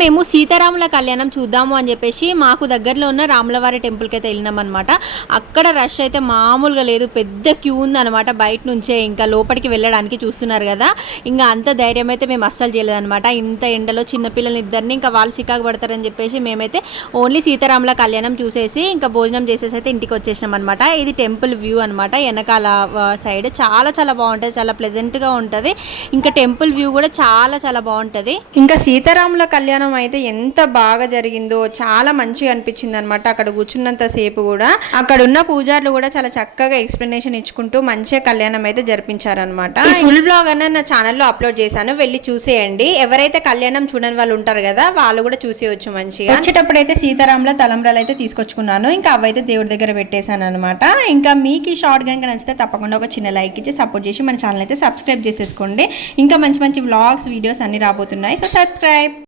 మేము సీతారాముల కళ్యాణం చూద్దాము అని చెప్పేసి మాకు దగ్గరలో ఉన్న రాములవారి టెంపుల్కి అయితే వెళ్ళినాం అనమాట. అక్కడ రష్ అయితే మామూలుగా లేదు, పెద్ద క్యూ ఉందన్నమాట బయట నుంచే. ఇంకా లోపలికి వెళ్ళడానికి చూస్తున్నారు కదా, ఇంకా అంత ధైర్యం అయితే మేము అస్సలు చేయలేదన్నమాట. ఇంత ఎండలో చిన్నపిల్లలు ఇద్దరిని ఇంకా వాళ్ళు చికాకు పడతారని చెప్పేసి మేమైతే ఓన్లీ సీతారాముల కళ్యాణం చూసేసి ఇంకా భోజనం చేసేసి అయితే ఇంటికి వచ్చేసినాం అనమాట. ఇది టెంపుల్ వ్యూ అనమాట, వెనకాల సైడ్ చాలా చాలా బాగుంటుంది, చాలా ప్లెజెంట్గా ఉంటుంది. ఇంకా టెంపుల్ వ్యూ కూడా చాలా చాలా బాగుంటుంది. ఇంకా సీతారాముల కళ్యాణం అయితే ఎంత బాగా జరిగిందో, చాలా మంచిగా అనిపించింది అనమాట. అక్కడ కూర్చున్నంత సేపు కూడా అక్కడ ఉన్న పూజారులు కూడా చాలా చక్కగా ఎక్స్ప్లెనేషన్ ఇచ్చుకుంటూ మంచిగా కళ్యాణం అయితే జరిపించారనమాట. ఫుల్ బ్లాగ్ అన్న నా ఛానల్లో అప్లోడ్ చేశాను, వెళ్ళి చూసేయండి. ఎవరైతే కళ్యాణం చూడని వాళ్ళు ఉంటారు కదా, వాళ్ళు కూడా చూసేయచ్చు మంచిగా. వచ్చేటప్పుడు అయితే సీతారాముల తలంబ్రాలు అయితే తీసుకొచ్చుకున్నాను, ఇంకా అవైతే దేవుడి దగ్గర పెట్టేశాను అనమాట. ఇంకా మీకు ఈ షార్ట్ కనుక నచ్చితే తప్పకుండా ఒక చిన్న లైక్ ఇచ్చి సపోర్ట్ చేసి మన ఛానల్ అయితే సబ్స్క్రైబ్ చేసేసుకోండి. ఇంకా మంచి మంచి వ్లాగ్స్ వీడియోస్ అన్ని రాబోతున్నాయి, సో సబ్స్క్రైబ్.